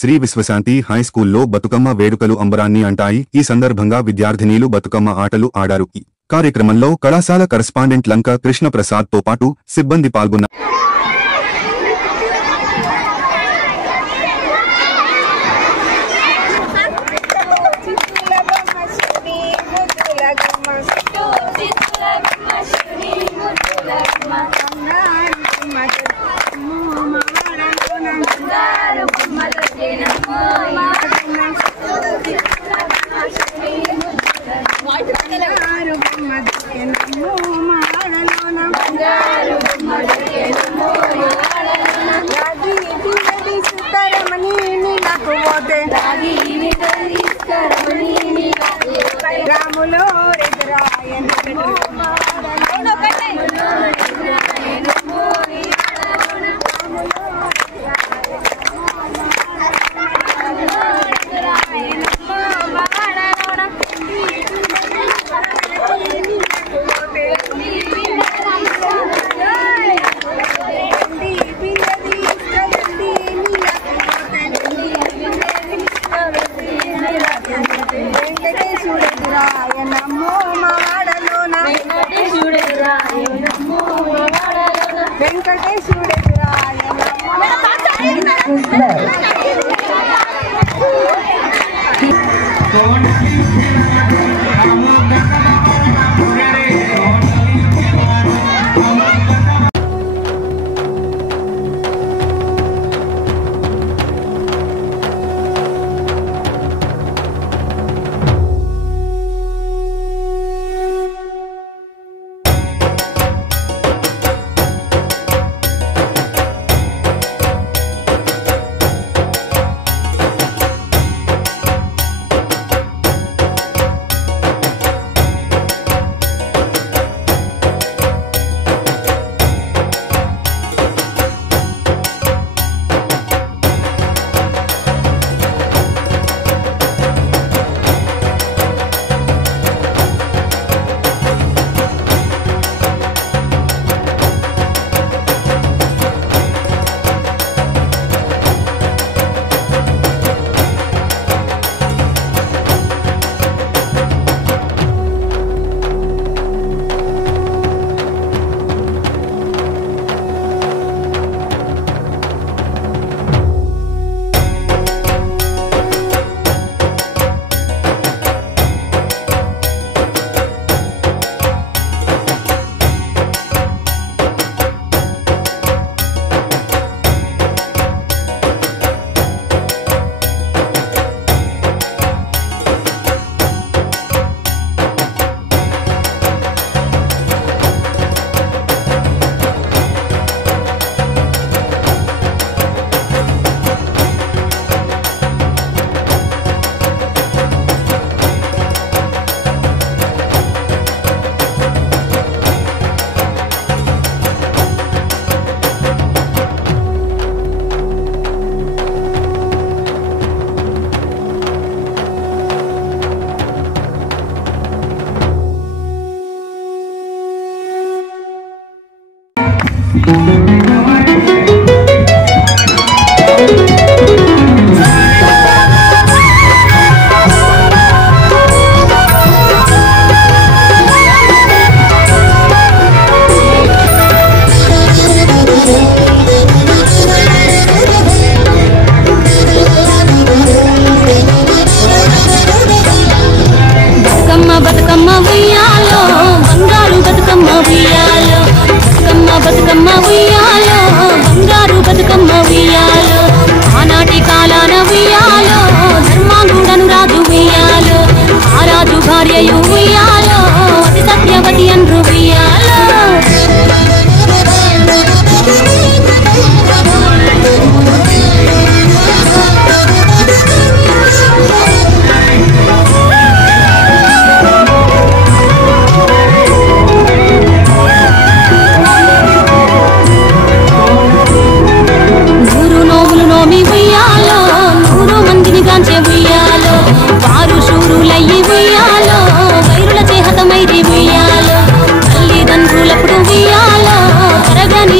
శ్రీ విశ్వశాంతి హై స్కూల్లో బతుకమ్మ వేడుకలు అంబరాన్ని అంటాయి. ఈ సందర్భంగా విద్యార్థినీలు బతుకమ్మ ఆటలు ఆడారు. ఈ కార్యక్రమంలో కళాశాల కరస్పాండెంట్ లంక కృష్ణప్రసాద్ తో పాటు సిబ్బంది పాల్గొన్నారు.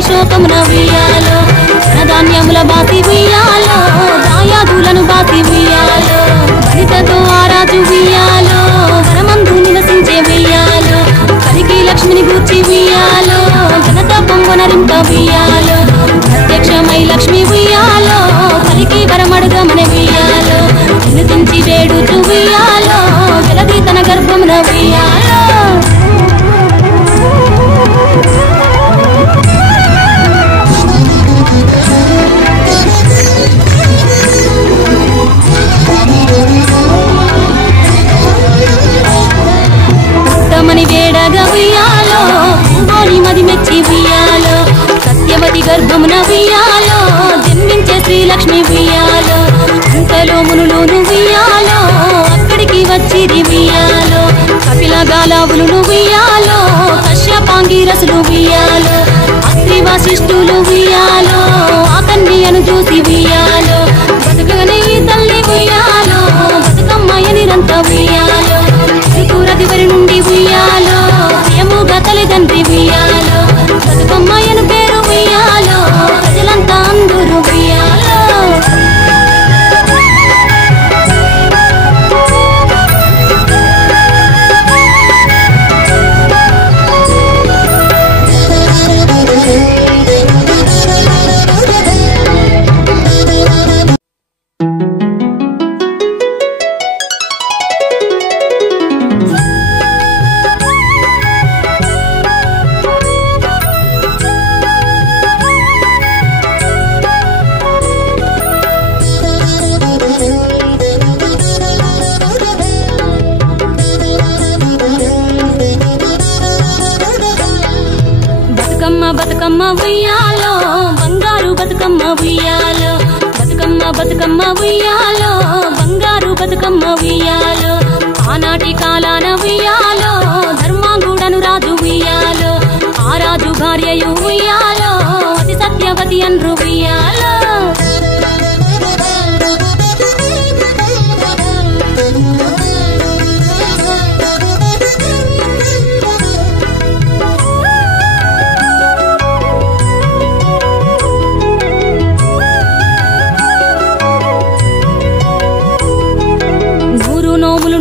శోకమున వియాలో ధనధాన్యముల బాసి వియాలో దాయాదులను పొంగునరింప ఉయ్యాలో ప్రత్యక్షమై లక్ష్మి ఉయ్యాలో పలికి వరమడుగమని ఉయ్యాలో నిన్ను దించి వేడుచు ఉయ్యాలో వెలది తన గర్భమున ఉయ్యాలో పుట్టమని వేడగా ఉయ్యాలో పూవోని మది మెచ్చి ఉయ్యాలో సత్యవతి గర్భమున ఉయ్యాలో జన్మించే శ్రీలక్ష్మి ఉయ్యాలో అంతలో మునులు ఉయ్యాలో అక్కడికి వచ్చిది ఉయ్యాలో కపిల గాలావులు ఉయ్యాలో కశ్యపాంగిరసులు ఉయ్యాలో అత్రి వశిష్ఠులు ఉయ్యాలో ఆ కన్యను చూసి ఉయ్యాలో బతుకగనే ఈ తల్లి ఉయ్యాలో బతుకమ్మయ నిరంత ఉయ్యాలో ఋతురదివరి నుండి ఉయ్యాలో ప్రియముగా తల్లిదండ్రి ఉయ్యాలో బతుకమ్మయను పేరు ఉయ్యాలో ప్రజలంతా అందరూ ఉయ్యాలో బతుకమ్మ ఉయ్యాలో బంగారు బతుకమ్మ ఉయ్యాలో బతుకమ్మ బతుకమ్మ ఉయ్యాలో బంగారు బతుకమ్మ ఉయ్యాలో ఆనాటి కాలాన ఉయ్యాలో ధర్మాంగుడను రాజు ఉయ్యాలో ఆ రాజు భార్యయు ఉయ్యాలో అతి సత్యవతి అన్రు ఉయ్యాలో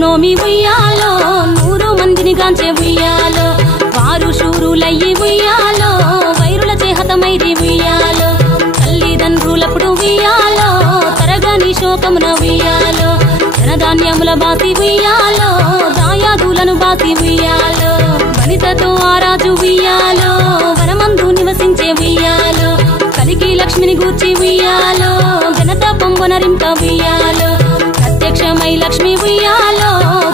నోమి ఉయ్యాలో 100 మందిని గాంచే ఉయ్యాలో వారు శూరులయ్యి ఉయ్యాలో వైరుల చేహతమైది ఉయ్యాలో తల్లిదండ్రులప్పుడు ఉయ్యాలో తరగని శోకమున ఉయ్యాలో ధనధాన్యముల బాసి ఉయ్యాలో దాయాదులను బాసి ఉయ్యాలో వనితతో ఆ రాజు ఉయ్యాలో వనమందు నివసించే ఉయ్యాలో కలికి లక్ష్మిని గూర్చి ఉయ్యాలో ఘనత పొంగునరింప ఉయ్యాలో ప్రత్యక్షమై లక్ష్మి ఉయ్యాలో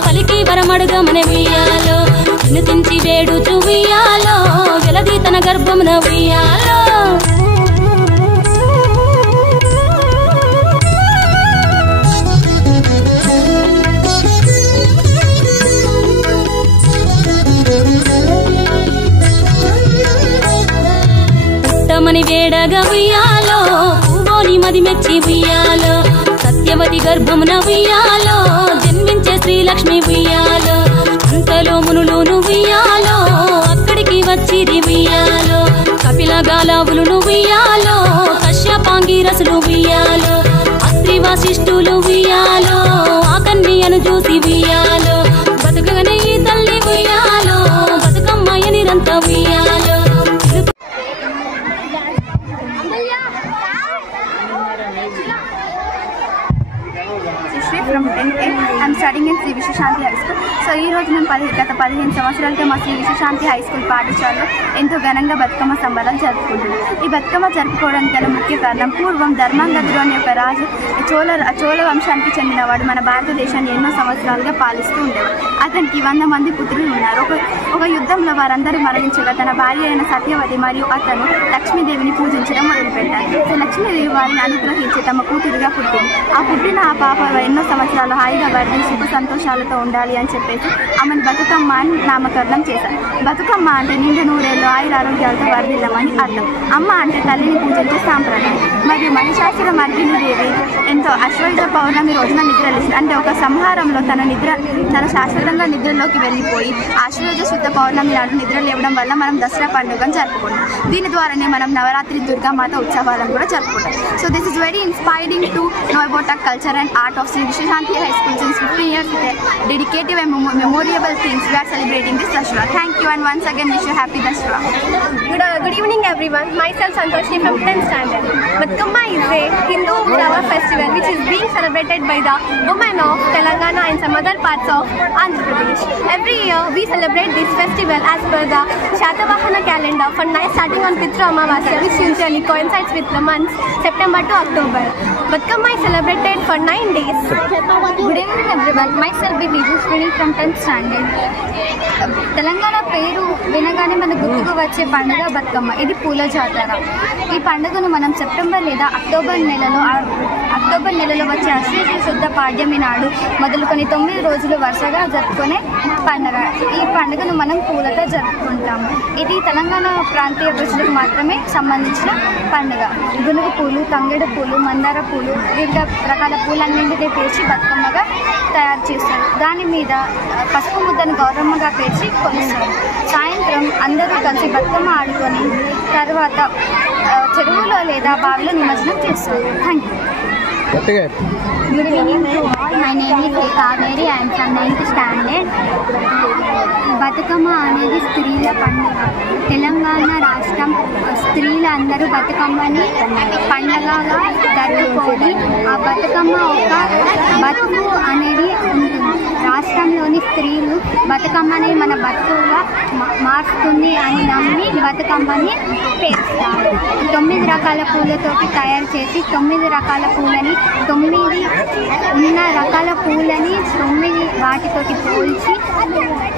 పలికి వరమడుగమని ఉయ్యాలో నిన్ను తించి వేడుచు ఉయ్యాలో వెలది తన గర్భమున ఉయ్యాలో పుట్టమని వేడగా ఉయ్యాలో పూవోని మది మెచ్చి ఉయ్యాలో సత్యవతి గర్భమున ఉయ్యాలో జన్మించే శ్రీలక్ష్మి ఉయ్యాలో అంతలో మునులు ఉయ్యాలో అక్కడికి వచ్చిది ఉయ్యాలో కపిల గాలావులు ఉయ్యాలో కశ్యపాంగిరసులు ఉయ్యాలో అత్రి వశిష్ఠులు ఉయ్యాలో ఆ కన్యను చూసి ఉయ్యాలో బతుకగనే ఈ తల్లి ఉయ్యాలో బతుకమ్మయ నిరంత ఉయ్యాలో from 10th I'm studying in Sri Vishwashanti High School. So ఈ రోజు నేను గత 15 సంవత్సరాలుగా మా శ్రీ విశ్వశాంతి హై స్కూల్ పాఠశాలలో ఎంతో ఘనంగా బతుకమ్మ సంబరాలు జరుపుకుంటుంది. ఈ బతుకమ్మ జరుపుకోవడానికి గల ముఖ్య కారణం పూర్వం ధర్మాంగదుడు అనే ఒక రాజు చోళ వంశానికి చెందినవాడు మన భారతదేశాన్ని ఎన్నో సంవత్సరాలుగా పాలిస్తూ ఉండేవాడు. అతనికి 100 మంది పుత్రులు ఉన్నారు. ఒక యుద్ధంలో వారందరూ మరణించగా తన భార్య అయిన సత్యవతి మరియు అతను లక్ష్మీదేవిని పూజించడం మొదలుపెట్టారు. సో లక్ష్మీదేవి వారిని అనుగ్రహించి తమ కూతురుగా పుట్టింది. ఆ పుట్టిన ఆ పాప ఎన్నో సంవత్సరాలు హాయిగా వర్ధి సుఖ సంతోషాలతో ఉండాలి అని చెప్పేసి ఆమెను బతుకమ్మ అని నామకరణం చేశారు. బతుకమ్మ అంటే నిండు నూరేళ్ళు ఆయుర ఆరోగ్యాలతో వర్ధిల్లమని అర్థం. అమ్మ అంటే తల్లిని పూజించే సాంప్రదాయం. మరియు మహిషాసుర మర్దిని దేవి ఎంతో అశ్వయుజ పౌర్ణమి రోజున నిద్రలేసి అంటే ఒక సంహారంలో తన శాశ్వతంగా నిద్రలోకి వెళ్ళిపోయి అశ్వయుజ శుద్ధ శుద్ధ పౌర్ణమి నాడు నిద్ర లేవడం వల్ల మనం దసరా పండుగను జరుపుకుంటాం. దీని ద్వారానే మనం నవరాత్రి దుర్గామాత ఉత్సవాలను కూడా జరుపుకుంటాం. So this is very inspiring to know about our culture and art of Sri Vishwashanti High School since 15 years with a dedicated and memorable things. We are celebrating this Dasara. Thank you and once again wish you happy Dasara. Good evening everyone. Myself Santoshi from 10th standard. Batkama is a Hindu flower festival which is being celebrated by the women of Telangana and some other parts of Andhra Pradesh. Every year we celebrate this festival as per the Shatavahana calendar for night starting on Pitra Amavasya, which usually coincides with the months September to October. Batkama is celebrated for 9 days. Good evening everyone. Myself is Vijayaswini from 10th standard. Telangana పేరు వినగానే మన గుర్తుకు వచ్చే పండుగ బతుకమ్మ. ఇది పూల జాతర. ఈ పండుగను మనం సెప్టెంబర్ లేదా అక్టోబర్ నెలలో వచ్చే అశ్వయుజ శుద్ధ పాడ్యమి నాడు మొదలుకొని 9 రోజులు వరుసగా జరుపుకునే పండుగ. ఈ పండుగను మనం పూలతో జరుపుకుంటాము. ఇది తెలంగాణ ప్రాంతీయ ప్రజలకు మాత్రమే సంబంధించిన పండుగ. గునుగు పూలు, తంగేడు పూలు, మందార పూలు, వివిధ రకాల పూలన్నింటినీ పేర్చి బతుకమ్మగా తయారు చేస్తారు. దాని మీద పసుపు ముద్దను గౌరమ్మగా పేర్చి కొలుస్తారు. సాయంత్రం అందరూ కలిసి బతుకమ్మ ఆడుకొని తర్వాత చెరువులో లేదా బావిలో నిమజ్జనం చేస్తారు. Thank you. Good evening to all. My name is Kaveri. I am from 9th standard. Bathukamma అనేది స్త్రీల పండుగ. తెలంగాణ రాష్ట్రం స్త్రీలందరూ బతుకమ్మని పండగగా జరుపుకొని ఆ బతుకమ్మ ఒక బతుకు అనేది ఉంటుంది. రాష్ట్రంలోని స్త్రీలు బతుకమ్మని మన బతుకుగా మార్చుతుంది అని నమ్మి బతుకమ్మని పేరుస్తారు. 9 రకాల పూలతోటి తయారు చేసి 9 రకాల పూలని 9 ఉన్న రకాల పూలని 9 వాటితోటి పోల్చి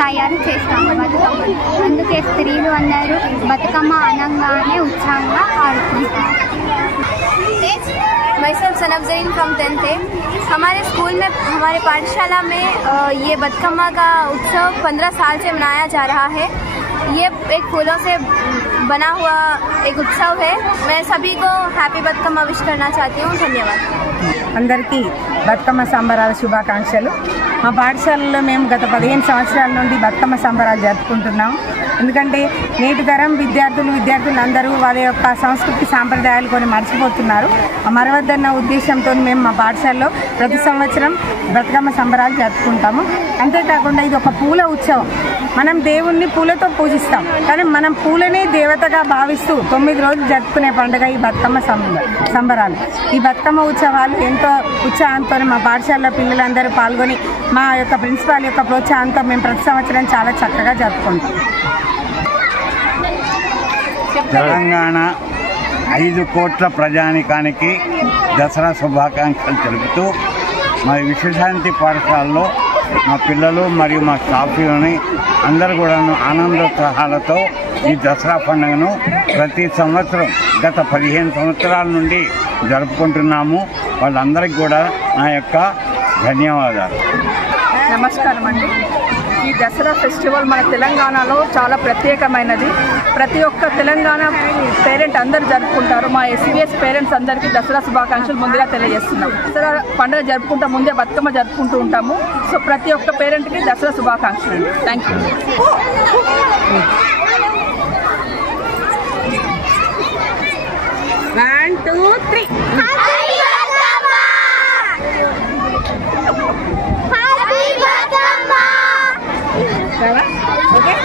తయారు చేస్తాము బతుకమ్మ. అందుకే స్త్రీలు అందరూ బతుకమ్మ అనంగానే ఉత్సాహంగా ఆడుకుంటారు. Myself Sanab Zain from 10th A. हमारे स्कूल में, हमारे पाठशाला में ये बतकम्मा का उत्सव 15 साल से मनाया जा रहा है. ये एक फूलों से बना हुआ एक उत्सव है. मैं सभी को हैप्पी बतकम्मा विश करना चाहती हूँ. धन्यवाद. అందరికీ బతుకమ్మ సంబరాల శుభాకాంక్షలు. మా పాఠశాలలో మేము గత 15 సంవత్సరాల నుండి బతుకమ్మ సంబరాలు జరుపుకుంటున్నాం. ఎందుకంటే నేటి తరం విద్యార్థులు అందరూ వాళ్ళ యొక్క సంస్కృతి సాంప్రదాయాలు కొన్ని మర్చిపోతున్నారు. మరవద్దన్న ఉద్దేశంతో మేము మా పాఠశాలలో ప్రతి సంవత్సరం బతుకమ్మ సంబరాలు జరుపుకుంటాము. అంతేకాకుండా ఇది ఒక పూల ఉత్సవం. మనం దేవుణ్ణి పూలతో పూజిస్తాం, కానీ మనం పూలనే దేవతగా భావిస్తూ 9 రోజులు జరుపుకునే పండుగ ఈ బతుకమ్మ సంబరాలు. ఈ బతుకమ్మ ఉత్సవాలు ఎంతో ఉత్సాహంతో మా పాఠశాలలో పిల్లలందరూ పాల్గొని మా యొక్క ప్రిన్సిపాల్ యొక్క ప్రోత్సాహంతో మేము ప్రతి సంవత్సరం చాలా చక్కగా జరుపుకుంటాం. తెలంగాణ 5 కోట్ల ప్రజానికానికి దసరా శుభాకాంక్షలు తెలుపుతూ మా విశ్వశాంతి పాఠశాలలో మా పిల్లలు మరియు మా స్టాఫ్ని అందరూ కూడా ఆనందోత్సాహాలతో ఈ దసరా పండుగను ప్రతి సంవత్సరం గత 15 సంవత్సరాల నుండి జరుపుకుంటున్నాము. వాళ్ళందరికీ కూడా నా యొక్క ధన్యవాదాలు. నమస్కారం అండి. ఈ దసరా ఫెస్టివల్ మన తెలంగాణలో చాలా ప్రత్యేకమైనది. ప్రతి ఒక్క తెలంగాణ పేరెంట్ అందరూ జరుపుకుంటారు. మా SVS పేరెంట్స్ అందరికీ దసరా శుభాకాంక్షలు ముందుగా తెలియజేస్తున్నాం. దసరా పండుగ జరుపుకుంటా ముందే బతుకమ్మ జరుపుకుంటూ ఉంటాము. సో ప్రతి ఒక్క పేరెంట్కి దసరా శుభాకాంక్షలు అండి. Thank you. 1, 2, 3. Okay?